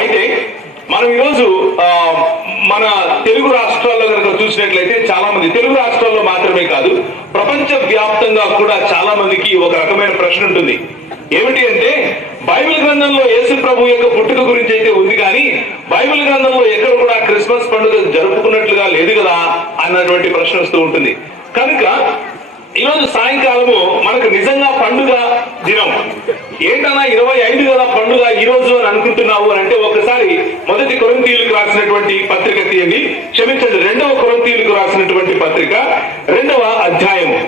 అయితే మనం ఈరోజు మన తెలుగు రాష్ట్రాల్లో కనుక చూసినట్లయితే చాలా మంది తెలుగు రాష్ట్రాల్లో మాత్రమే కాదు ప్రపంచ వ్యాప్తంగా కూడా చాలా మందికి ఒక రకమైన ప్రశ్న ఉంటుంది. ఏమిటి అంటే బైబిల్ గ్రంథంలో యేసు ప్రభు యొక్క పుట్టుక గురించి అయితే ఉంది కానీ బైబిల్ గ్రంథంలో ఎక్కడ కూడా క్రిస్మస్ పండుగ జరుపుకున్నట్లుగా లేదు కదా అన్నటువంటి ప్రశ్న వస్తూ ఉంటుంది. కనుక ఈరోజు సాయంకాలము మనకు నిజంగా పండుగ దినం. ఏంటన్నా ఇరవై ఐదు కదా పండుగ ఈ రోజు అని అనుకుంటున్నావు అని అంటే ఒకసారి మొదటి కొరంతీయులకు రాసినటువంటి పత్రిక తీయండి. క్షమించండి రెండవ కొరంతీయులకు రాసినటువంటి పత్రిక రెండవ అధ్యాయము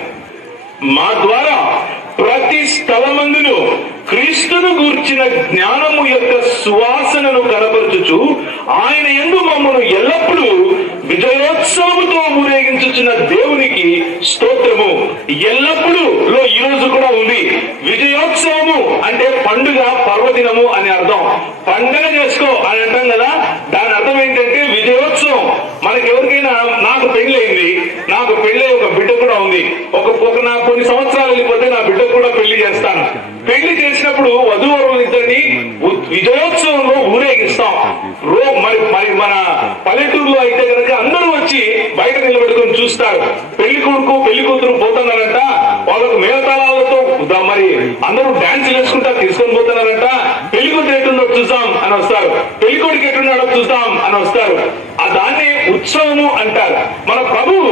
మా ద్వారా ప్రతి స్థలమందును క్రీస్తును గూర్చిన జ్ఞానము యొక్క సువాసనను కనపరచుచు ఆయన ఎందు మమ్మను ఎల్లప్పుడూ విజయోత్సవముతో ఊరేగించుచున్న దేవునికి స్తోత్రము. ఎల్లప్పుడూ లో ఈ రోజు కూడా ఉంది. విజయోత్సవము అంటే పండుగ పర్వదినము అని అర్థం. పండుగ చేసుకో అని అంటాం కదా. దాని అర్థం ఏంటంటే విజయోత్సవం. మనకి ఎవరికైనా నాకు పెళ్ళయింది నాకు పెళ్ళై ఒక బిడ్డ కూడా ఉంది. ఒక ఒక నా కొన్ని సంవత్సరాలు వెళ్ళిపోతే నా బిడ్డ కూడా పెళ్ళి చేస్తాను. పెళ్ళి చేసినప్పుడు వధువరులు ఇద్దరిని విజయోత్సవంలో ఊరేగిస్తాం. రో మరి మరి మన పల్లెటూరులో అయితే కనుక అందరూ వచ్చి బయట నిలబెట్టుకొని చూస్తారు. పెళ్ళి కొడుకు పెళ్ళి కూతురు పోతున్నారంట. వాళ్ళకు మేళతాళాలతో మరి అందరూ డాన్స్ వేసుకుంటా తీసుకొని పోతున్నారంట. పెళ్ళి కూతురు ఎట్టుందో చూద్దాం అని వస్తారు. పెళ్ళి కొడుకు ఎట్టున్నాడో చూద్దాం అని వస్తారు. ఆ దాన్ని ఉత్సవము అంటారు మన ప్రభువు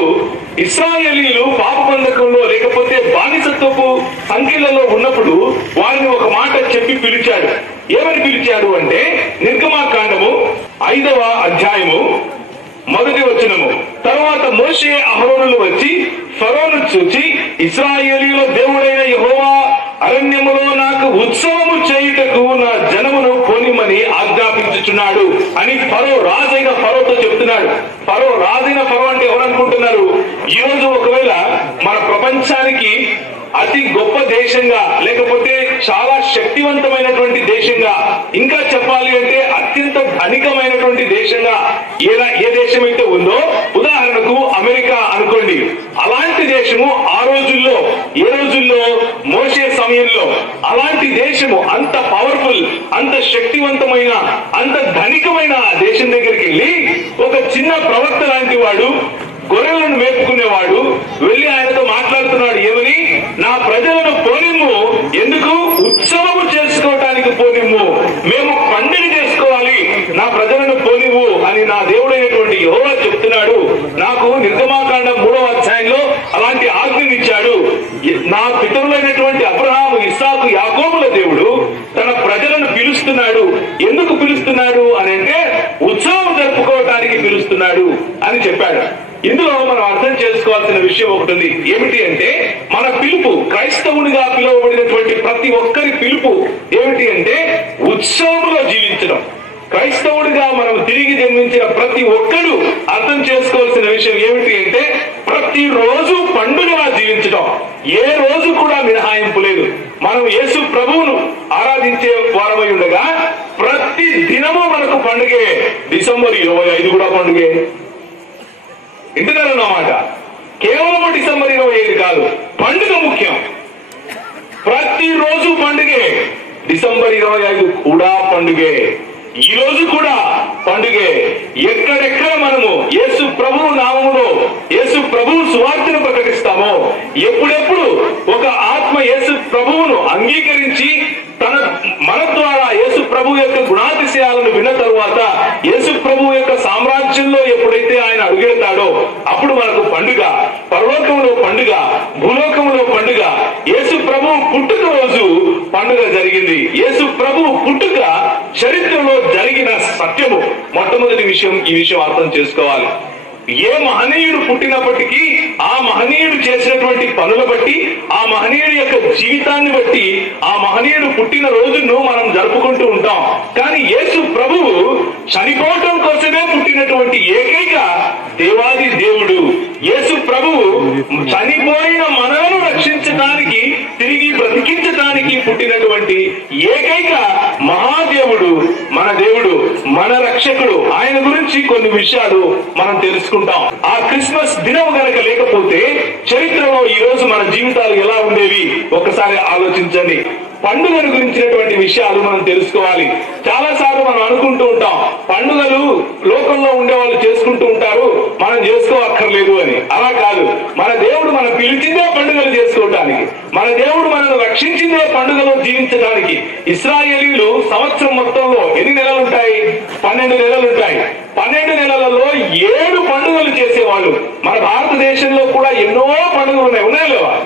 ఇస్రాయేలీలు పాప బంధకంలో లేకపోతే బానిసత్వపు సంఖ్యలలో ఉన్నప్పుడు వారిని ఒక మాట చెప్పి పిలిచాడు. ఏమని పిలిచాడు అంటే నిర్గమాకాండము ఐదవ అధ్యాయము మొదటి వచనము. తర్వాత మోషే అహరోనులు వచ్చి ఫరోను చూచి ఇస్రాయేలీల దేవుడైన యహోవా అరణ్యములో నాకు ఉత్సవము చేయుటకు నా జనమును కొనిమని ఆజ్ఞాపించుచున్నాడు అని ఫరో రాజైన ఫరోతో చెప్తున్నాడు. ఫరో రాజైన ఫరో అంటే ఎవరనుకుంటున్నారు? ఈ రోజు ఒకవేళ మన ప్రపంచానికి అతి గొప్ప దేశంగా లేకపోతే చాలా శక్తివంతమైనటువంటి దేశంగా. ఇంకా చెప్పాలి అంటే అత్యంత ధనికమైనటువంటి దేశంగా ఏ ఏ దేశం అయితే ఉందో ఉదాహరణకు అమెరికా అనుకోండి. అలాంటి దేశము ఆ రోజుల్లో ఏ రోజుల్లో మోసే సమయంలో అలాంటి దేశము అంత పవర్ఫుల్ అంత శక్తివంతమైన అంత ధనికమైన దేశం దగ్గరికి వెళ్ళి ఒక చిన్న ప్రవక్త లాంటి వాడు గొర్రెలను మేపుకునేవాడు వెళ్ళి ఆయనతో మాట్లాడుతున్నాడు ఏమని? నా ప్రజలను పోనిమ్ము. ఎందుకు? ఉత్సవము చేసుకోవటానికి పోనిమ్ము. మేము పండుగ చేసుకోవాలి. నా ప్రజలను పోనివ్వు అని నా దేవుడైనటువంటి యోగా చెప్తున్నాడు. నాకు నిర్గమాకాండ మూడవ అధ్యాయంలో అలాంటి ఆజ్ఞనిచ్చాడు. నా పితరులైనటువంటి అబ్రహాము ఇస్సాకు యాకోబుల దేవుడు తన ప్రజలను పిలుస్తున్నాడు ఎందుకు పిలుస్తున్నాడు అని అంటే ఉత్సవం జరుపుకోవటానికి అని చెప్పాడు. ఇందులో మనం అర్థం చేసుకోవాల్సిన విషయం ఒకటి ఉంది. ఏమిటి అంటే మన పిలుపు క్రైస్తవునిగా పిలువబడినటువంటి ప్రతి ఒక్కరి పిలుపు ఏమిటి అంటే ఉత్సవంలో జీవించడం. క్రైస్తవుడిగా మనం తిరిగి జన్మించిన ప్రతి ఒక్కరు అర్థం చేసుకోవాల్సిన విషయం ఏమిటి అంటే ప్రతి రోజు పండుగలా జీవించడం ఏ రోజు కూడా మినహాయింపు లేదు. మనం యేసు ప్రభువును ఆరాధించే వారమై ఉండగా ప్రతి దినము మనకు పండుగే. డిసెంబర్ ఇరవై ఐదు కూడా పండుగే. ఇంటున్నారన్నమాట కేవలం డిసెంబర్ ఇరవై ఐదు కాదు పండుగ ముఖ్యం. ప్రతిరోజు పండుగే. డిసెంబర్ ఇరవై ఐదు కూడా పండుగే. ఈ రోజు కూడా పండుగే. ఎక్కడెక్కడ మనము యేసు ప్రభువు నామములో యేసు ప్రభువు సువార్తను ప్రకటిస్తామో ఎప్పుడెప్పుడు ఒక ఆత్మ యేసు ప్రభువును అంగీకరించి తన మన ద్వారా యేసు ప్రభు యొక్క గుణాతిశయాలను విన్న తరువాత యేసు ప్రభు యొక్క సామ్రాజ్యంలో ఎప్పుడైతే ఆయన అడుగెడతాడో అప్పుడు మనకు పండుగ. పరలోకంలో పండుగ భూలోకంలో పండుగ యేసు ప్రభు పుట్టుక రోజు పండుగ జరిగింది. యేసు ప్రభు పుట్టుక చరిత్రలో జరిగిన సత్యము. మొట్టమొదటి విషయం ఈ విషయం అర్థం చేసుకోవాలి. ఏ మహనీయుడు పుట్టినప్పటికీ ఆ మహనీయుడు చేసినటువంటి పనుల బట్టి ఆ మహనీయుడి యొక్క జీవితాన్ని బట్టి ఆ మహనీయుడు పుట్టిన రోజును మనం జరుపుకుంటూ ఉంటాం. కానీ యేసు ప్రభువు చనిపోవటం కోసమే పుట్టినటువంటి ఏకైక దేవాది దేవుడు. యేసు ప్రభువు చనిపోయిన మనలను రక్షించడానికి తిరిగి బ్రతికించడానికి పుట్టినటువంటి ఏకైక మహాదేవుడు మన దేవుడు మన రక్షకుడు. ఆయన గురించి కొన్ని విషయాలు మనం తెలుసుకుంటాం. ఆ క్రిస్మస్ దినం గనక లేకపోతే చరిత్రలో ఈ రోజు మన జీవితాలు ఎలా ఉండేవి? ఒకసారి ఆలోచించండి. పండుగను గురించినటువంటి విషయాలు మనం తెలుసుకోవాలి. చాలా సార్లు మనం అనుకుంటూ ఉంటాం పండుగలు లోకంలో ఉండే వాళ్ళు చేసుకుంటూ ఉంటారు మనం చేసుకోవక్కర్లేదు అని. అలా కాదు. మన దేవుడు మనం పిలిచిందే పండుగలు చేసుకోవటానికి. మన దేవుడు మనల్ని రక్షించిందే పండుగలో జీవించడానికి ఇస్రాయేలీలు సంవత్సరం మొత్తంలో ఎన్ని నెలలు ఉంటాయి? పన్నెండు నెలలు ఉంటాయి. పన్నెండు నెలలలో ఏడు పండుగలు చేసేవాళ్ళు. మన భారతదేశంలో కూడా ఎన్నో పండుగలు ఉన్నాయి. ఉన్నాయా లేవా?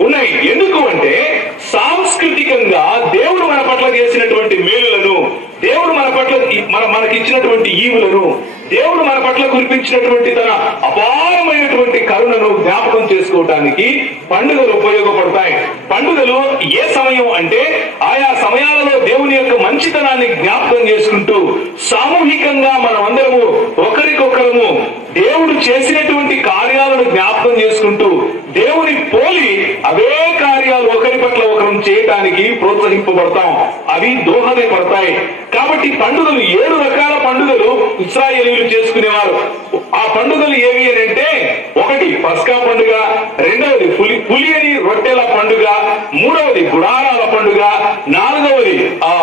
ఉన్నాయి. ఎందుకు అంటే సాంస్కృతికంగా దేవుడు మన పట్ల చేసినటువంటి మేలులను దేవుడు మన పట్ల మన మనకిచ్చినటువంటి ఈవులను దేవుడు మన పట్ల కురిపించినటువంటి తన అపారమైనటువంటి కరుణను జ్ఞాపకం చేసుకోవటానికి పండుగలు ఉపయోగపడతాయి. పండుగలు ఏ సమయం అంటే ఆయా సమయాలలో దేవుని యొక్క మంచితనాన్ని జ్ఞాపకం చేసుకుంటూ సామూహికంగా మనం అందరము ఒకరికొకరము దేవుడు చేసినటువంటి కార్యాలను జ్ఞాపకం చేసుకుంటూ దేవుని పోలి అవే కార్యాలు ఒకరి పట్ల ఒకరం చేయటానికి ప్రోత్సహింపబడతాం. అవి దోహదపడతాయి కాబట్టి పండుగలు ఏడు రకాల పండుగలు ఇస్రాయేలీలు చేసుకునేవారు. ఆ పండుగలు ఏవి అని అంటే ఒకటి పస్కా పండుగ రెండవది పులి పులియని రొట్టెల పండుగ మూడవది గుడారాల పండుగ నాలుగవది ఆ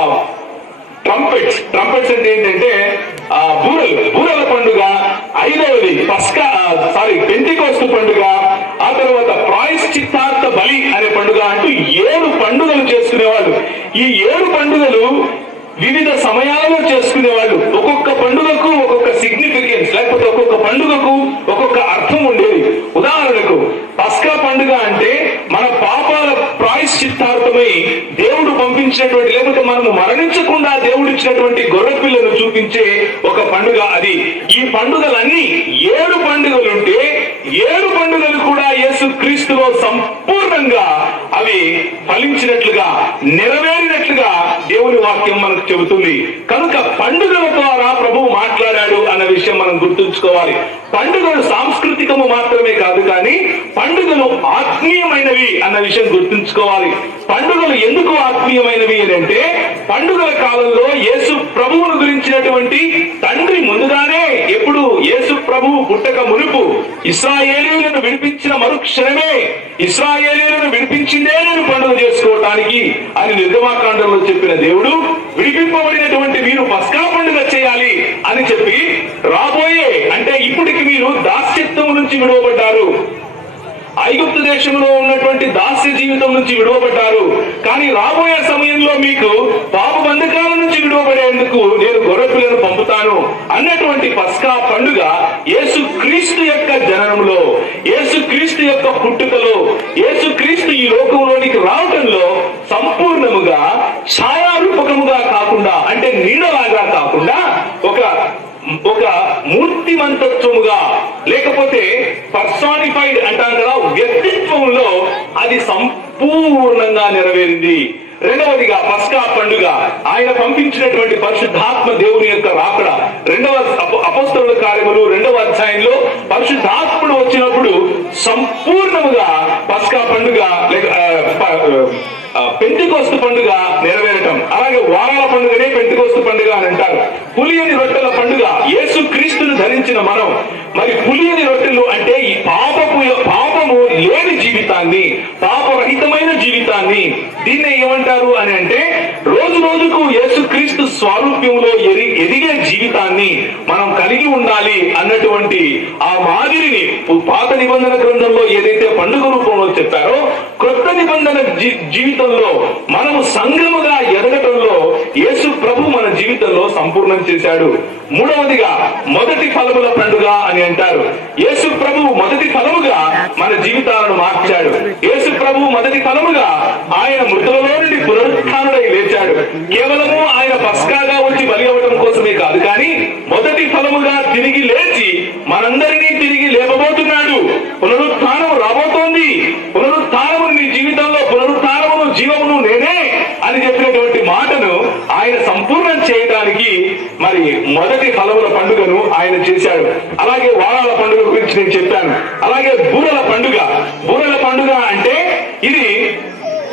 ట్రంపెట్స్. ట్రంపెట్స్ అంటే ఏంటంటే ఆ బూరలు. బూరల పండుగ ఐదవది పస్కా సారీ పెంటికోస్తు పండుగ ఆ తర్వాత ప్రాయశ్చిత్తార్థ బలి అనే పండుగ అంటూ ఏడు పండుగలు చేసుకునేవాళ్ళు. ఈ ఏడు పండుగలు వివిధ సమయాలలో చేసుకునేవాళ్ళు. ఒక్కొక్క పండుగకు ఒక్కొక్క సిగ్నిఫికెన్స్ లేకపోతే ఒక్కొక్క పండుగకు ఒక్కొక్క అర్థం ఉండేది. ఉదాహరణకు పస్కా పండుగ అంటే మన పాపాల ప్రాయశ్చిత్తార్థమై దేవుడు పంపించినటువంటి లేకపోతే మనము మరణించకుండా దేవుడు ఇచ్చినటువంటి గొర్రెపిల్లను చూపించే ఒక పండుగ అది. ఈ పండుగలన్నీ ఏడు పండుగలుంటే ఏడు పండుగలు కూడా యేసు క్రీస్తులో సంపూర్ణంగా అవి ఫలించినట్లుగా నెరవేరినట్లుగా దేవుని వాక్యం మనకు చెబుతుంది. కనుక పండుగల ద్వారా ప్రభువు మాట్లాడాడు అన్న విషయం మనం గుర్తుంచుకోవాలి. పండుగలు సాంస్కృతికము మాత్రమే కాదు కానీ పండుగలు ఆత్మీయమైనవి అన్న విషయం గుర్తుంచుకోవాలి. పండుగలు ఎందుకు ఆత్మీయమైనవి అని అంటే పండుగల కాలంలో యేసు ప్రభువును గురించినటువంటి తండ్రి ముందుగానే ఎప్పుడు యేసు ప్రభువు పుట్టక మునుపు ఇస్రాయేలీలను విడిపించిన మరుక్షణమే ఇస్రాయేలీలను విడిపించిందే నేను పండుగ చేసుకోవటానికి అని నిర్గమాకాండంలో చెప్పిన దేవుడు విడిపింపబడినటువంటి మీరు పస్కా పండుగ చేయాలి అని చెప్పి రాబోయే అంటే ఇప్పటికి మీరు దాస్యత్వం నుంచి విడువబడ్డారు. ఐగుప్తు దేశంలో ఉన్నటువంటి దాస్య జీవితం నుంచి విడువబడ్డారు. కానీ రాబోయే సమయంలో మీకు పాప బంధకాల నుంచి నేను గొర్రెపిల్లను పంపుతాను అన్నటువంటి పస్కా పండుగ యేసు క్రీస్తు యొక్క జననంలో యేసు క్రీస్తు యొక్క పుట్టుకలో యేసు క్రీస్తు ఈ లోకంలోనికి రావటంలో సంపూర్ణముగా ఛాయారూపకముగా కాకుండా అంటే నీడలాగా కాకుండా ఒక ఒక మూర్తిమంతత్వముగా లేకపోతే పర్సానిఫైడ్ అంటాం కదా వ్యక్తిత్వంలో అది సంపూర్ణంగా నెరవేరింది. రెండవదిగా పస్కా పండుగ. ఆయన పంపించినటువంటి పరిశుద్ధాత్మ దేవుని యొక్క రాకడ. రెండవ అప- కార్యములు రెండవ అధ్యాయంలో పరిశుద్ధాత్ముడు వచ్చినప్పుడు సంపూర్ణముగా పస్కా పండుగ పెంటికోస్తు పండుగ నెరవేరటం. అలాగే వారాల పండుగనే పెంటికోస్తు పండుగ అని అంటారు. పులియని రొట్టెల పండుగ. యేసు క్రీస్తును ధరించిన మనం. మరి పులియని రొట్టెలు అంటే ఈ పాపపు పాపము లేని జీవితాన్ని పాపరహితమైన జీవితాన్ని దీన్నే ఏమంటారు అని అంటే రోజు రోజుకు యేసుక్రీస్తు స్వారూప్యంలో ఎరి ఎదిగే జీవితాన్ని మనం కలిగి ఉండాలి అన్నటువంటి ఆ మాదిరిని పాత నిబంధన గ్రంథంలో ఏదైతే పండుగ రూపంలో చెప్పారో క్రొత్త నిబంధన జీ- జీవితంలో మనము సంఘముగా ఎదగటంలో యేసు ప్రభు మన జీవితంలో సంపూర్ణం చేశాడు. మూడవదిగా మొదటి ఫలముల పండుగ అని అంటారు. యేసు ప్రభు మొదటి ఫలముగా మన జీవితాలను మార్చాడు. యేసు ప్రభు మొదటి ఫలముగా ఆయన మృతులలో నుండి పునరుత్డై లేచాడు. కేవలము ఆయన పస్కాగా వచ్చి బలి అవ్వడం కోసమే కాదు కానీ మొదటి ఫలముగా తిరిగి లేచి మనందరినీ తిరిగి లేపబోతున్నాడు పునరుత్థానము రాబోతోంది పునరుత్థానము నీ జీవితంలో పునరుత్థానమును జీవమును నేనే అని చెప్పినటువంటి మాటను ఆయన సంపూర్ణం చేయడానికి మరి మొదటి ఫలముల పండుగను ఆయన చేశాడు. అలాగే వారాల పండుగ గురించి నేను చెప్పాను అలాగే బూరల పండుగ బూరల పండుగ అంటే ఇది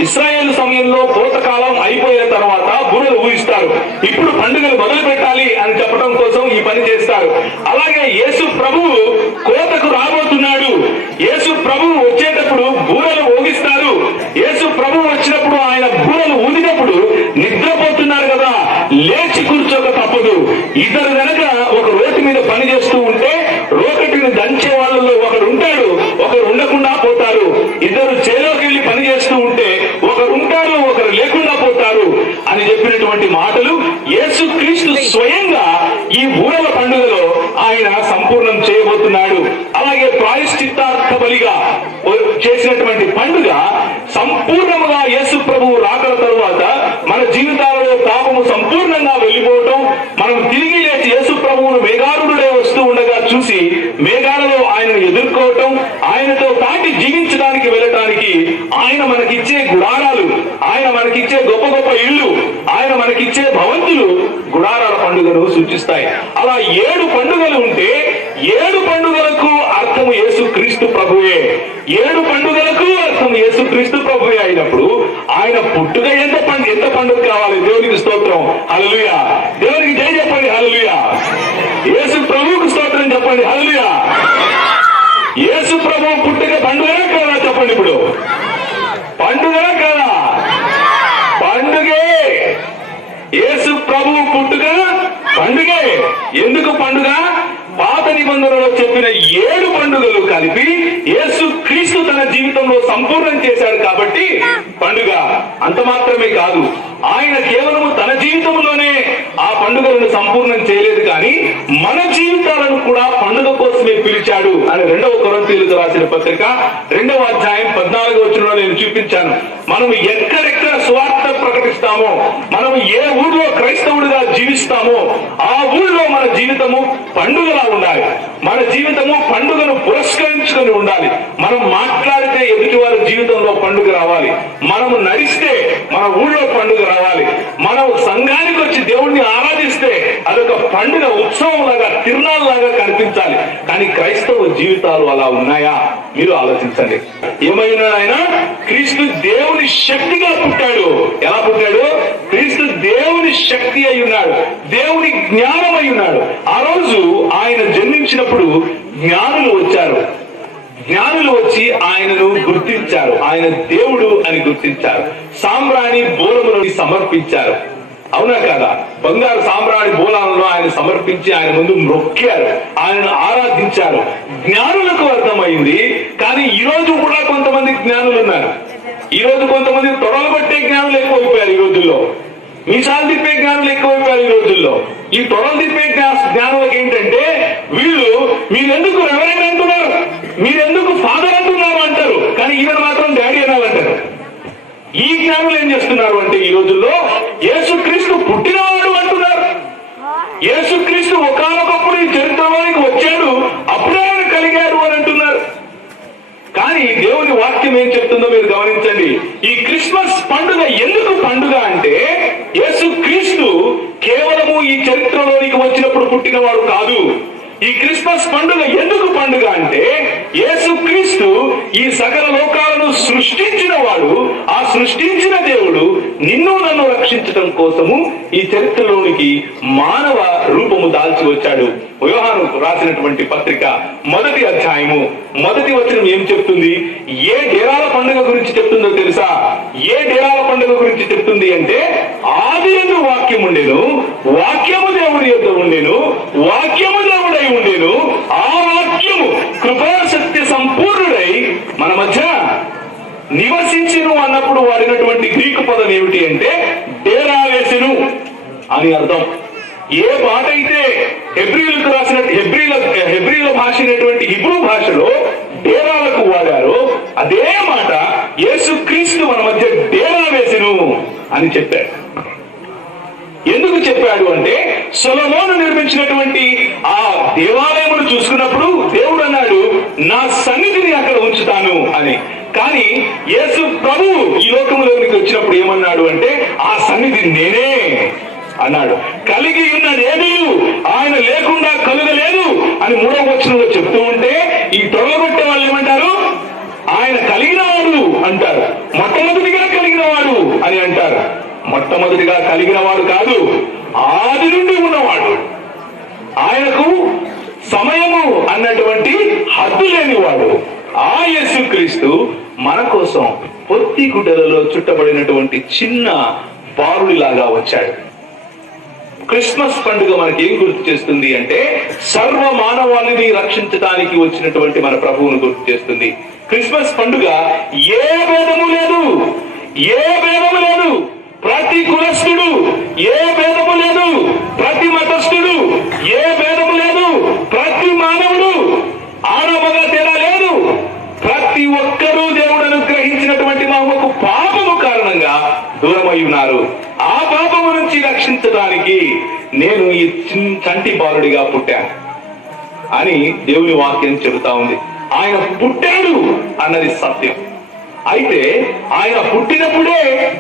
ఇస్రాయేల్ సమయంలో కోతకాలం అయిపోయిన తర్వాత బూరలు ఊహిస్తారు ఇప్పుడు పండుగలు మొదలు పెట్టాలి అని చెప్పడం కోసం ఈ పని చేస్తారు అలాగే యేసు ప్రభువు కోతకు రాబోతున్నాడు యేసు ప్రభువు వచ్చేటప్పుడు బూరలు ఊగిస్తారు యేసు ప్రభువు వచ్చినప్పుడు ఆయన బూరలు ఊది ఇద్దరు గనక ఒక రోడ్డు మీద పని చేస్తూ ఉంటే రోకటిని దంచే వాళ్ళలో ఒకడు ఉంటాడు ఒకరు ఉండకుండా పోతారు. ఇద్దరు చేలోకి వెళ్ళి పని చేస్తూ ఉంటే ఒకరు ఉంటారు ఒకరు లేకుండా పోతారు అని చెప్పినటువంటి మాటలు యేసు స్వయంగా ఈ బూరల పండుగలో ఆయన సంపూర్ణం చేయబోతున్నాడు. అలాగే ప్రాయశ్చిత్తార్థ బలిగా చేసినటువంటి పండుగ సంపూర్ణముగా యేసు ప్రభువు రాకల తరువాత మన జీవితాలలో పాపము సంపూర్ణంగా వెళ్ళిపోవటం మనం తిరిగి లేచి యేసు ప్రభువును మేఘారుడే వస్తూ ఉండగా చూసి మేఘాలలో ఆయనను ఎదుర్కోవటం ఆయనతో పాటి జీవించడానికి వెళ్ళటానికి ఆయన మనకిచ్చే గుడారాలు ఆయన మనకిచ్చే గొప్ప గొప్ప ఇళ్ళు ఆయన మనకిచ్చే భవంతులు గుడారాల పండుగను సూచిస్తాయి. అలా ఏడు పండుగలు ఉంటే ఏడు పండుగలకు అర్థము యేసు క్రీస్తు ప్రభువే. ఏడు పండుగలకు అర్థం యేసు క్రీస్తు ప్రభువే అయినప్పుడు ఆయన పుట్టుక ఎంత పండు ఎంత పండుగ కావాలి? దేవునికి స్తోత్రం. హల్లెలూయా. దేవునికి జయ చెప్పండి హల్లెలూయా. యేసు ప్రభువుకు స్తోత్రం చెప్పండి హల్లెలూయా. యేసు ప్రభు పుట్టుక పండుగనే కాదా చెప్పండి ఇప్పుడు. పండుగ కాదా? పండుగే. యేసు ప్రభువు పుట్టుక పండుగే. ఎందుకు పండుగ? పాత నిబంధనలో చెప్పిన ఏడు పండుగలు కలిపి యేసు క్రీస్తు తన జీవితంలో సంపూర్ణం చేశాడు కాబట్టి పండుగ అంత మాత్రమే కాదు. ఆయన కేవలము తన జీవితంలోనే ఆ పండుగలను సంపూర్ణం చేయలేదు కానీ మన జీవితాలను కూడా పండుగ కోసమే పిలిచాడు అని రెండవ కొరంతీలకు రాసిన పత్రిక రెండవ అధ్యాయం చూపించాను. మనం ఎక్కడెక్కడ స్వార్థ జీవిస్తామో మనం ఏ ఊరిలో క్రైస్తవుడిగా జీవిస్తామో ఆ ఊరిలో మన జీవితము పండుగలా ఉండాలి. మన జీవితము పండుగను పురస్కరించుకొని ఉండాలి. మనం మాట్లాడితే ఎదుటి వారి జీవితంలో పండుగ రావాలి. మనము నడిస్తే మన ఊళ్ళో పండుగ రావాలి. మనం సంఘానికి వచ్చి దేవుణ్ణి ఆరాధిస్తే అదొక పండుగ ఉత్సవం లాగా తిరునాళ్ళ లాగా కనిపించాలి. కానీ క్రైస్తవ జీవితాలు అలా ఉన్నాయా? మీరు ఆలోచించండి. ఏమైనా ఆయన క్రీస్తు దేవుని శక్తిగా పుట్టాడు. ఎలా పుట్టాడు? ఉన్నాడు. క్రీస్తు దేవుని శక్తి అయి ఉన్నాడు. దేవుని జ్ఞానం అయి ఉన్నాడు. ఆ రోజు ఆయన జన్మించినప్పుడు జ్ఞానులు వచ్చారు. జ్ఞానులు వచ్చి ఆయనను గుర్తించారు. ఆయన దేవుడు అని గుర్తించారు. సామ్రాణి బోలములను సమర్పించారు. అవునా కదా? బంగారు సామ్రాణి బోలాలను ఆయన సమర్పించి ఆయన ముందు మొక్కారు. ఆయనను ఆరాధించారు. జ్ఞానులకు అర్థమైంది. కానీ ఈ రోజు కూడా కొంతమంది జ్ఞానులు ఉన్నారు. ఈ రోజు కొంతమంది తొడలు పట్టే జ్ఞానులు ఎక్కువైపోయారు ఈ రోజుల్లో. మీసాలు తిప్పే జ్ఞానులు ఎక్కువైపోయారు ఈ రోజుల్లో. ఈ తొడలు తిప్పే జ్ఞానులకు ఏంటంటే వీళ్ళు మీరెందుకు రెవరెండ్ అంటున్నారు? మీరెందుకు ఫాదర్ అంటున్నారు? అంటారు. కానీ ఈయన మాత్రం డాడీ అనాలంటారు ఈ జ్ఞానులు ఏం చేస్తున్నారు అంటే ఈ రోజుల్లో యేసుక్రీస్తు పుట్టినవాడు అంటున్నారు. యేసుక్రీస్తు ఒకనొకప్పుడు ఈ చరిత్రలోనికి వచ్చాడు. అప్పుడే కలిగారు అని అంటున్నారు. కానీ దేవుని వాక్యం ఏం చెప్తుందో మీరు గమనించండి. ఈ క్రిస్మస్ పండుగ ఎందుకు పండుగ అంటే యేసు క్రీస్తు కేవలము ఈ చరిత్రలోనికి వచ్చినప్పుడు పుట్టినవాడు కాదు. ఈ క్రిస్మస్ పండుగ ఎందుకు పండుగ అంటే యేసుక్రీస్తు ఈ సకల లోకాలను సృష్టించిన వాడు. ఆ సృష్టించిన దేవుడు నిన్ను నన్ను రక్షించటం కోసము ఈ చరిత్రలోనికి మానవ రూపము దాల్చి వచ్చాడు. యోహాను రాసినటువంటి పత్రిక మొదటి అధ్యాయము. మొదటి వచనం ఏం చెప్తుంది? ఏ డేరాల పండుగ గురించి చెప్తుందో తెలుసా? ఏ డేరాల పండుగ గురించి చెప్తుంది అంటే ఆది ఎందు వాక్యం ఉండేను వాక్యము దేవుడి యొక్క ఉండేను వాక్యము దేవుడై ఉండేను ఆ వాక్యము కృపాస సత్య సంపూర్ణుడై మన మధ్య నివసించను అన్నప్పుడు వాడినటువంటి గ్రీకు పదం ఏమిటి అంటే డేరా వేసెను అని అర్థం. ఏ మాట అయితే హెబ్రిలకు రాసిన హెబ్రిల హెబ్రిల భాష హిబ్రూ భాషలో డేరాలకు వాడారో అదే మాట యేసుక్రీస్తు మన మధ్య డేరా వేసెను అని చెప్పారు. ఎందుకు చెప్పాడు అంటే సొలమోను నిర్మించినటువంటి ఆ దేవాలయమును చూసుకున్నప్పుడు దేవుడు అన్నాడు నా సన్నిధిని అక్కడ ఉంచుతాను అని. కానీ యేసు ప్రభు ఈ లోకంలోనికి వచ్చినప్పుడు ఏమన్నాడు అంటే ఆ సన్నిధి నేనే అన్నాడు. కలిగి ఉన్న నేను ఆయన లేకుండా కలుగలేదు అని మూడవ వచనంలో చెప్తూ ఉంటే ఈ తొలగొట్టే వాళ్ళు ఏమంటారు? ఆయన కలిగిన వాడు అంటారు. మొట్టమొదటిగా కలిగిన వాడు అని అంటారు. మొట్టమొదటిగా కలిగిన వాడు కాదు ఆది నుండి ఉన్నవాడు. ఆయనకు సమయము అన్నటువంటి హద్దు లేనివాడు. ఆ యేసుక్రీస్తు మన కోసం పొత్తి గుడ్డలలో చుట్టబడినటువంటి చిన్న బారుడిలాగా వచ్చాడు. క్రిస్మస్ పండుగ మనకి ఏం గుర్తు చేస్తుంది అంటే సర్వ మానవాళిని రక్షించడానికి వచ్చినటువంటి మన ప్రభువును గుర్తు చేస్తుంది. క్రిస్మస్ పండుగ ఏ భేదము లేదు. ఏ భేదము లేదు. ప్రతి కులస్థుడు ఏ భేదము లేదు. ప్రతి మతస్థుడు ఏ భేదము లేదు. ప్రతి మానవుడు ఆడమగా తేడా లేదు. ప్రతి ఒక్కరూ దేవుడు అనుగ్రహించినటువంటి మామకు పాపము కారణంగా దూరమై ఉన్నారు. ఆ పాపము నుంచి రక్షించడానికి నేను ఈ చంటి బాలుడిగా పుట్టాను అని దేవుని వాక్యం చెబుతా ఉంది. ఆయన పుట్టాడు అన్నది సత్యం. అయితే ఆయన పుట్టినప్పుడే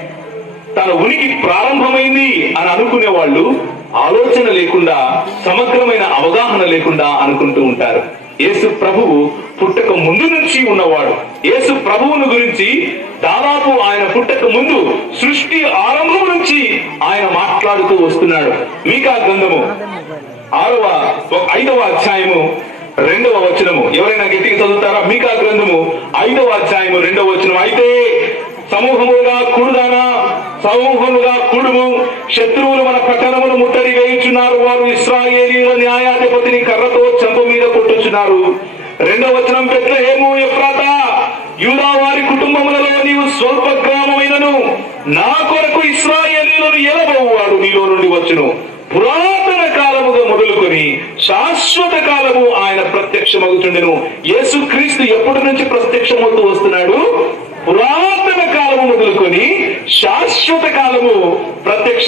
తన ఉనికి ప్రారంభమైంది అని అనుకునే వాళ్ళు ఆలోచన లేకుండా సమగ్రమైన అవగాహన లేకుండా అనుకుంటూ ఉంటారు. యేసు ప్రభువు పుట్టక ముందు నుంచి ఉన్నవాడు. యేసు ప్రభువును గురించి దాదాపు ఆయన పుట్టక ముందు సృష్టి ఆరంభం నుంచి ఆయన మాట్లాడుతూ వస్తున్నాడు. మీకా గ్రంథము ఆరవ ఐదవ అధ్యాయము రెండవ వచనము. ఎవరైనా గట్టిగా చదువుతారా? మీకా గ్రంథము ఐదవ అధ్యాయము రెండవ వచనం అయితే సమూహముగా కూడుదానా? సమూహముగా కుడుము. శత్రువులు మన పట్టణమును ముట్టడి వేయుచున్నారు. వారు ఇస్రాయేలీల న్యాయాధిపతిని కర్రతో చెంప మీద కొట్టుచున్నారు. రెండవ వచనం పెట్లహేము ఎఫ్రాత యూదా వారి కుటుంబములలో నీవు స్వల్ప గ్రామమైనను నా కొరకు ఇస్రాయేలీలను ఎలబోవాడు నీలో నుండి వచ్చును. పురాతన కాలముగా మొదలుకొని శాశ్వత కాలము ఆయన ప్రత్యక్షమగుచుండెను. యేసుక్రీస్తు ఎప్పటి నుంచి ప్రత్యక్షమవుతూ వస్తున్నాడు పురాతన కాలము మొదలుకొని శాశ్వత కాలము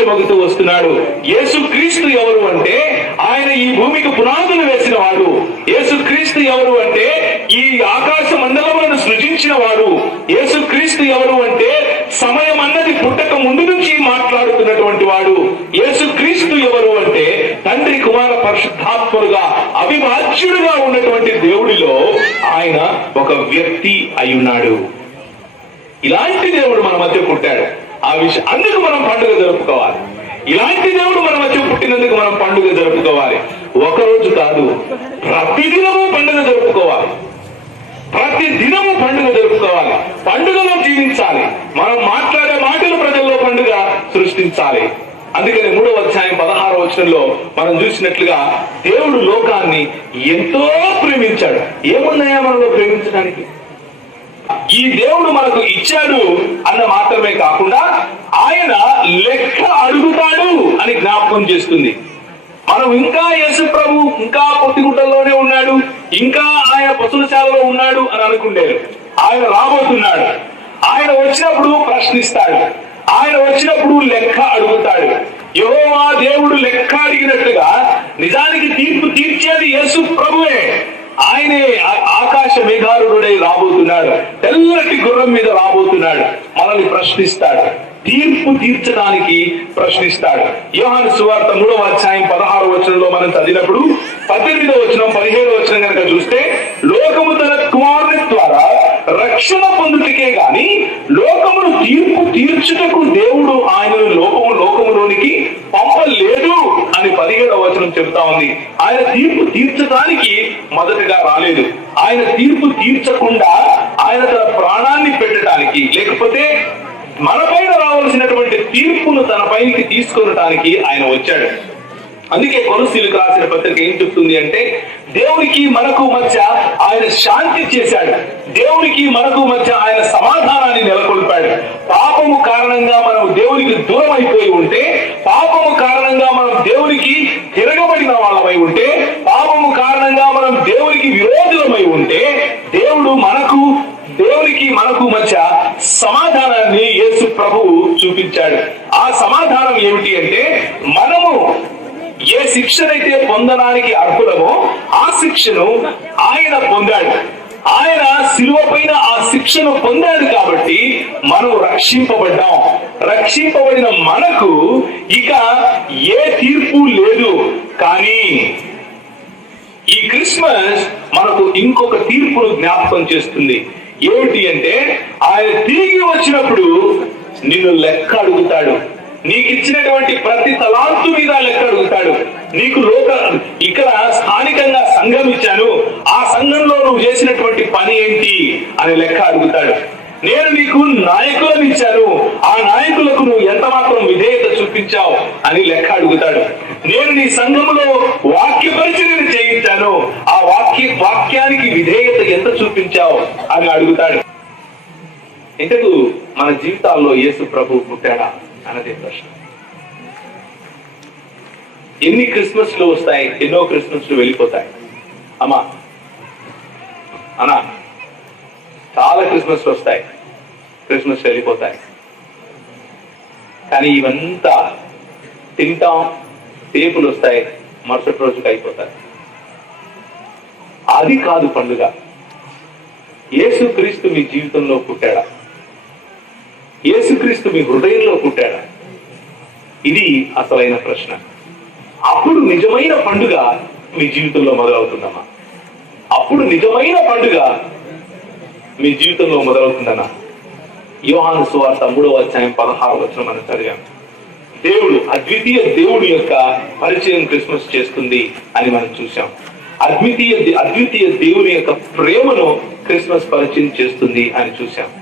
ప్రత్యక్షమగుతూ వస్తున్నాడు. యేసుక్రీస్తు ఎవరు అంటే ఆయన ఈ భూమికి పునాదులు వేసిన వాడు యేసుక్రీస్తు ఎవరు అంటే ఈ ఆకాశ మండలములను సృజించిన వాడు యేసుక్రీస్తు ఎవరు అంటే సమయం అన్నది పుట్టక ముందు నుంచి మాట్లాడుతున్నటువంటి వాడు. యేసుక్రీస్తు ఎవరు అంటే తండ్రి కుమార పరిశుద్ధాత్మలుగా అవిభాజ్యుడుగా ఉన్నటువంటి దేవుడిలో ఆయన ఒక వ్యక్తి అయి ఉన్నాడు. ఇలాంటి దేవుడు మన మధ్య పుట్టాడు. ఆ విషయం అందుకు మనం పండుగ జరుపుకోవాలి. ఇలాంటి దేవుడు మన మధ్య పుట్టినందుకు మనం పండుగ జరుపుకోవాలి. ఒక రోజు కాదు ప్రతిదినము పండుగ జరుపుకోవాలి. ప్రతి దినము పండుగ జరుపుకోవాలి. పండుగలో జీవించాలి. మనం మాట్లాడే మాటలు ప్రజల్లో పండుగ సృష్టించాలి. అందుకని మూడవ అధ్యాయం పదహారవ వచనంలో మనం చూసినట్లుగా దేవుడు లోకాన్ని ఎంతో ప్రేమించాడు. ఏమున్నాయా మనలో ప్రేమించడానికి? ఈ దేవుడు మనకు ఇచ్చాడు అన్న మాత్రమే కాకుండా ఆయన లెక్క అడుగుతాడు అని జ్ఞాపకం చేస్తుంది. మనం ఇంకా యేసు ప్రభు ఇంకా పొత్తిగుట్టలోనే ఉన్నాడు ఇంకా ఆయన పశువుశాలలో ఉన్నాడు అని అనుకుండేరు. ఆయన రాబోతున్నాడు. ఆయన వచ్చినప్పుడు ప్రశ్నిస్తాడు. ఆయన వచ్చినప్పుడు లెక్క అడుగుతాడు. యెహోవా దేవుడు లెక్క అడిగినట్టుగా నిజానికి తీర్పు తీర్చేది యేసు ప్రభువే. ఆయనే ఆకాశ మేఘారుడై రాబోతున్నాడు. తెల్లటి గుర్రం మీద రాబోతున్నాడు. మనల్ని ప్రశ్నిస్తాడు. తీర్పు తీర్చడానికి ప్రశ్నిస్తాడు. యోహాను సువార్త మూడవ అధ్యాయం పదహారు వచనంలో మనం చదివినప్పుడు పద్దెనిమిదవ వచనం పదిహేడు వచనం కనుక చూస్తే లోకము తన కుమారుని ద్వారా రక్షణ పొందుటకే గాని లోకమును తీర్పు తీర్చుటకు దేవుడు ఆయనను లోకము లోకములోనికి పంపలేదు అని పదిహేడవ వచనం చెబుతా ఉంది. ఆయన తీర్పు తీర్చడానికి మొదటగా రాలేదు. ఆయన తీర్పు తీర్చకుండా ఆయన తన ప్రాణాన్ని పెట్టడానికి లేకపోతే మనపైన రావాల్సినటువంటి తీర్పును తన పైకి తీసుకొనటానికి ఆయన వచ్చాడు. అందుకే కొనుసీలకు రాసిన పత్రిక ఏం చెప్తుంది అంటే దేవునికి మనకు మధ్య ఆయన శాంతి చేశాడు. దేవునికి మనకు మధ్య ఆయన సమాధానాన్ని నెలకొల్పాడు. పాపము కారణంగా మనం దేవునికి దూరం అయిపోయి ఉంటే పాపము కారణంగా మనం దేవునికి తిరగబడిన వాళ్ళమై ఉంటే పాపము కారణంగా మనం దేవునికి విరోధులమై ఉంటే దేవుడు మనకు దేవునికి మనకు మధ్య సమాధానాన్ని యేసు ప్రభువు చూపించాడు. ఆ సమాధానం ఏమిటి అంటే మనము ఏ శిక్షనైతే పొందడానికి అర్హులమో ఆ శిక్షను ఆయన పొందాడు. ఆయన శిలువ పైన ఆ శిక్షను పొందాడు కాబట్టి మనం రక్షింపబడ్డాం. రక్షింపబడిన మనకు ఇక ఏ తీర్పు లేదు. కానీ ఈ క్రిస్మస్ మనకు ఇంకొక తీర్పును జ్ఞాపకం చేస్తుంది. ఏమిటి అంటే ఆయన తిరిగి వచ్చినప్పుడు నిన్ను లెక్క అడుగుతాడు. నీకు ఇచ్చినటువంటి ప్రతి తలాంతు మీద లెక్క అడుగుతాడు. నీకు లోక ఇక్కడ స్థానికంగా సంఘం ఇచ్చాను. ఆ సంఘంలో నువ్వు చేసినటువంటి పని ఏంటి అని లెక్క అడుగుతాడు. నేను నీకు నాయకులను ఇచ్చాను. ఆ నాయకులకు నువ్వు ఎంత మాత్రం విధేయత చూపించావు అని లెక్క అడుగుతాడు. నేను నీ సంఘంలో వాక్య పరిచయం చేయించాను ఆ వాక్య వాక్యానికి విధేయత ఎంత చూపించావు అని అడుగుతాడు. ఇంతకు మన జీవితాల్లో యేసు ప్రభు పుట్టాడా? అన్నది ప్రశ్న. ఎన్ని క్రిస్మస్లు వస్తాయి? ఎన్నో క్రిస్మస్లు వెళ్ళిపోతాయి? అమ్మా అన్నా చాలా క్రిస్మస్ వస్తాయి. క్రిస్మస్ వెళ్ళిపోతాయి. కానీ ఇవంతా తింటాం టేపులు వస్తాయి మరుసటి రోజుకి అయిపోతాయి. అది కాదు పండుగ. యేసుక్రీస్తు మీ జీవితంలో పుట్టాడా? యేసుక్రీస్తు మీ హృదయంలో పుట్టాడా? ఇది అసలైన ప్రశ్న. అప్పుడు నిజమైన పండుగ మీ జీవితంలో మొదలవుతుందమ్మా. అప్పుడు నిజమైన పండుగ మీ జీవితంలో మొదలవుతుందన్నా యోహాను సువార్త మూడవ అధ్యాయం పదహారు వచ్చిన మనం చదివాం. దేవుడు అద్వితీయ దేవుడి యొక్క పరిచయం క్రిస్మస్ చేస్తుంది అని మనం చూసాం అద్వితీయ అద్వితీయ దేవుని యొక్క ప్రేమను క్రిస్మస్ పరిచయం చేస్తుంది అని చూసాం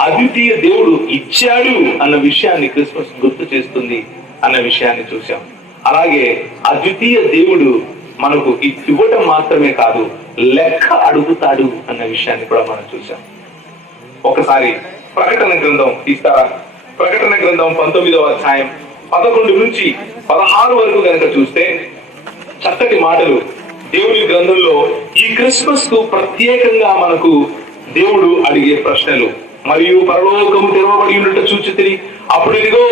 అద్వితీయ దేవుడు ఇచ్చాడు అన్న విషయాన్ని క్రిస్మస్ గుర్తు చేస్తుంది అన్న విషయాన్ని చూసాం అలాగే అద్వితీయ దేవుడు మనకు ఇవ్వటం మాత్రమే కాదు లెక్క అడుగుతాడు అన్న విషయాన్ని కూడా మనం చూసాం ఒకసారి ప్రకటన గ్రంథం తీస్తారా? ప్రకటన గ్రంథం పంతొమ్మిదవ అధ్యాయం పదకొండు నుంచి పదహారు వరకు కనుక చూస్తే చక్కటి మాటలు దేవుని గ్రంథంలో ఈ క్రిస్మస్కు ప్రత్యేకంగా మనకు దేవుడు అడిగే ప్రశ్నలు మరియు పరలోకం తెరవబడి ఉన్నట్టు చూచి అప్పుడు ఇదిగో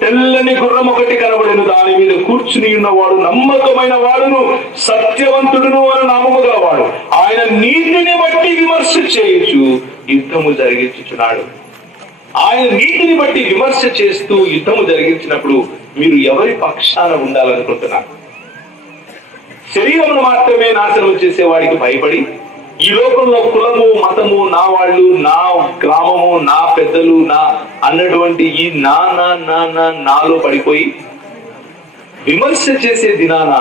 తెల్లని గుర్రం ఒకటి కనబడిన దాని మీద కూర్చుని ఉన్నవాడు నమ్మకమైన వాడును సత్యవంతుడును అని నామముగా వాడు ఆయన నీతిని బట్టి విమర్శ చేయొచ్చు యుద్ధము జరిగించుచున్నాడు. ఆయన నీతిని బట్టి విమర్శ చేస్తూ యుద్ధము జరిగించినప్పుడు మీరు ఎవరి పక్షాన ఉండాలనుకుంటున్నారు? శరీరమును మాత్రమే నాశనం చేసే వాడికి భయపడి ఈ లోకంలో కులము మతము నా వాళ్ళు నా గ్రామము నా పెద్దలు నా అన్నటువంటి ఈ నా నా నా నా నాలో పడిపోయి విమర్శ చేసే దినాన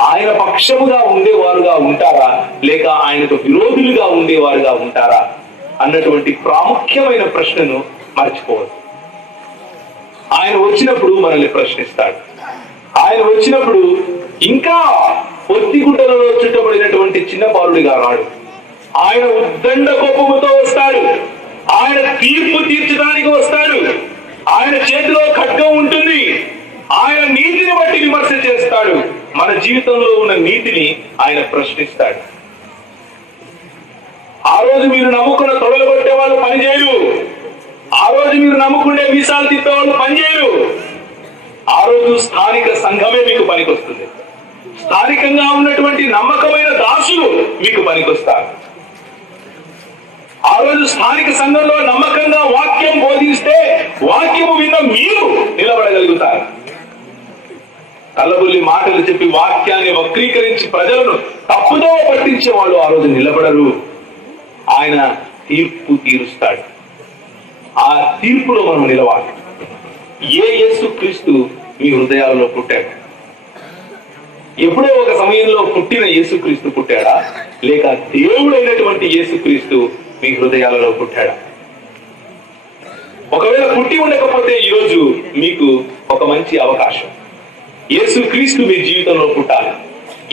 ఆయన పక్షముగా ఉండేవారుగా ఉంటారా? లేక ఆయనకు విరోధులుగా ఉండేవారుగా ఉంటారా? అన్నటువంటి ప్రాముఖ్యమైన ప్రశ్నను మర్చిపోవద్దు. ఆయన వచ్చినప్పుడు మనల్ని ప్రశ్నిస్తాడు. ఆయన వచ్చినప్పుడు ఇంకా పొత్తిగుడ్డలలో చుట్టబడినటువంటి చిన్న బాలుడిగా రాడు. ఆయన ఉద్దండ కోపముతో వస్తాడు. ఆయన తీర్పు తీర్చడానికి వస్తాడు. ఆయన చేతిలో ఖడ్గం ఉంటుంది. ఆయన నీతిని బట్టి విమర్శ చేస్తాడు. మన జీవితంలో ఉన్న నీతిని ఆయన ప్రశ్నిస్తాడు. ఆ రోజు మీరు నమ్ముకున్న తొడలు కొట్టే వాళ్ళు పనిచేయరు ఆ రోజు మీరు నమ్ముకునే వీసాలు తిప్పే వాళ్ళు పనిచేయరు ఆ రోజు స్థానిక సంఘమే మీకు పనికొస్తుంది. స్థానికంగా ఉన్నటువంటి నమ్మకమైన దాసులు మీకు పనికొస్తారు. ఆ రోజు స్థానిక సంఘంలో నమ్మకంగా వాక్యం బోధిస్తే వాక్యము విన్న మీరు నిలబడగలుగుతారు. కళ్ళబుల్లి మాటలు చెప్పి వాక్యాన్ని వక్రీకరించి ప్రజలను తప్పుదో పట్టించే వాళ్ళు ఆ రోజు నిలబడరు. ఆయన తీర్పు తీరుస్తాడు. ఆ తీర్పులో మనం నిలవాలి. ఏ యేసు క్రీస్తు మీ హృదయాలలో పుట్టాడు? ఎప్పుడో ఒక సమయంలో పుట్టిన యేసుక్రీస్తు పుట్టాడా? లేక దేవుడైనటువంటి యేసుక్రీస్తు మీ హృదయాలలో పుట్టాడా? ఒకవేళ పుట్టి ఉండకపోతే ఈరోజు మీకు ఒక మంచి అవకాశం. యేసుక్రీస్తు మీ జీవితంలో పుట్టాలి.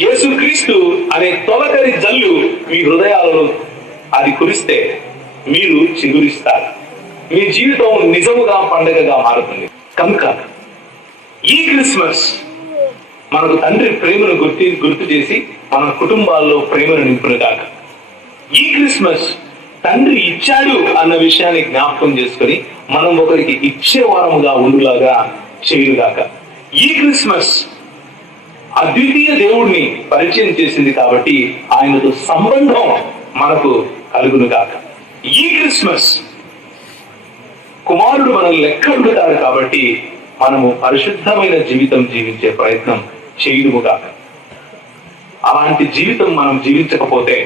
యేసుక్రీస్తు అనే తొలకరి జల్లు మీ హృదయాలలో అది కురిస్తే మీరు చిగురిస్తారు. మీ జీవితం నిజముగా పండగగా మారుతుంది. కనుక ఈ క్రిస్మస్ మనకు తండ్రి ప్రేమను గుర్తి గుర్తు చేసి మన కుటుంబాల్లో ప్రేమను నింపును కాక ఈ క్రిస్మస్ తండ్రి ఇచ్చాడు అన్న విషయాన్ని జ్ఞాపకం చేసుకొని మనం ఒకరికి ఇచ్చే వారముగా ఉండులాగా చేయుగాక ఈ క్రిస్మస్ అద్వితీయ దేవుడిని పరిచయం చేసింది కాబట్టి ఆయనతో సంబంధం మనకు కలుగును గాక ఈ క్రిస్మస్ కుమారుడు మనల్ని లెక్క అడుగుతాడు కాబట్టి మనము పరిశుద్ధమైన జీవితం జీవించే ప్రయత్నం చేయుదుము కాక అలాంటి జీవితం మనం జీవించకపోతే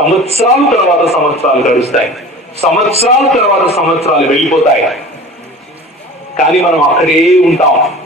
సంవత్సరాల తర్వాత సంవత్సరాలు గడుస్తాయి. సంవత్సరాల తర్వాత సంవత్సరాలు వెళ్ళిపోతాయి. కానీ మనం అక్కడే ఉంటాం.